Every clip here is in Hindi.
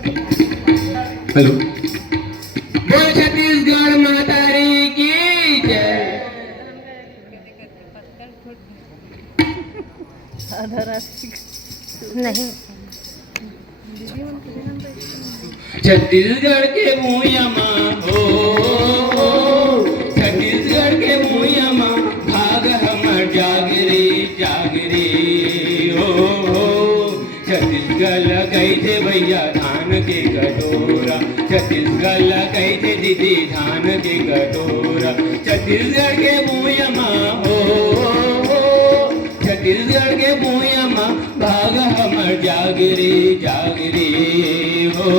हेलो। बोल छत्तीसगढ़ मातारी की जय। नहीं छत्तीसगढ़ के भूया माँ हो, छत्तीसगढ़ के भूया माँ भाग हमर जागरे जागरे हो। छत्तीसगढ़ कैसे भैया धान के कटोरा, छत्तीसगढ़ कैसे दीदी धान के कटोरा। छत्तीसगढ़ के भूया माँ हो, छत्तीसगढ़ के भूया माँ भाग हमर जागरे जागरे हो।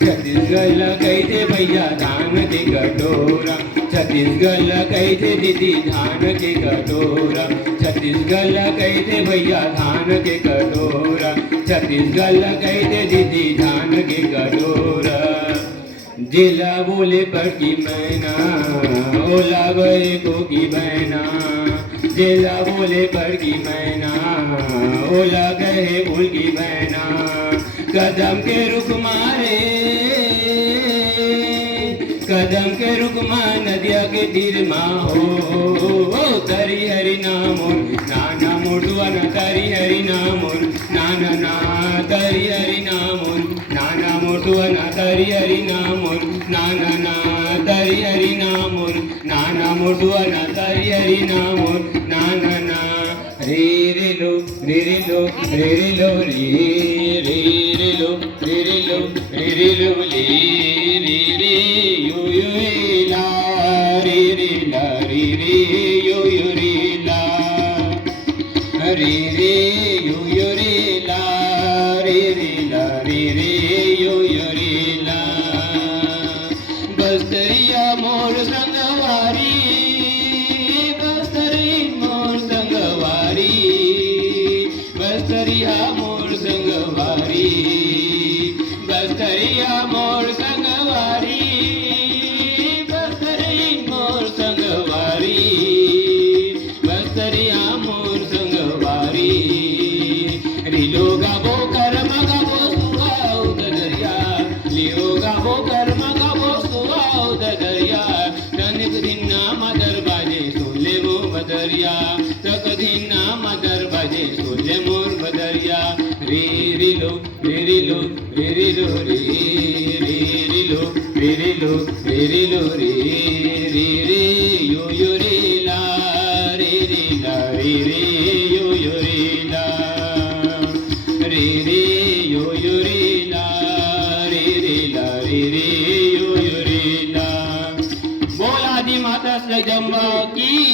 छत्तीसगढ़ कैसे भैया धान के कटोरा, छत्तीसगढ़ कैसे दीदी धान के कटोरा। छत्तीसगढ़ कैसे भैया धान के कटोरा, छत्तीसगढ़ कैसे दीदी धान के कटोरा। जिला बोले पर की मैना, ओला गए को की बहना। जिला बोले पर की मैना, ओला गए फूल की बहना। कदम के रुख मारे, कदम के रुख माँ नदिया के तीर माँ हो। तरी हरि नामोर नाना मोटुआना, तरी हरि नामोर नाना ना, तरी हरि नामोर नाना मोटुआना, तरी हरि नामोर नाना ना, तरी हरि नामोर नाना मोटुआना, तरी हरि नामोर नाना ना। रे रे लो रे रे लो रे रे लो रे रे रे लो रे रे लो रे रे लो ले रे रे यो यो रे ला रे रे ला रे रे यो यो रे ला रे रे यो यो रे ला रे रे ला रे रे यो यो रे ला। बस्तरिया मोर संगवारी, बस्तरी मोर संगवारी, बस्तरिया मोर संगवारी, बस्तरिया मोर संगवारी, बस्तरी मोर संगवारी, बस्तरिया मोर संगवारी। रिलो गाबो कर्म गाबो सुहाओ दरिया, लियो गाबो कर्म गाबो सुहाओ दरिया। तनिक दिन मदर बाजे सोले मो बदरिया, तक दिन मदर बाजे सोले मोर बदरिया। रे रे लो रे रे लो रे रे लो रे रे रे लो रे रे लो रे रे लो रे रे रे यो यो रे ला रे रे ला रे रे यो यो रे ला रे रे यो यो रे ला रे रे ला रे रे यो यो रे ला। बोला दी माता जगदम्बा की।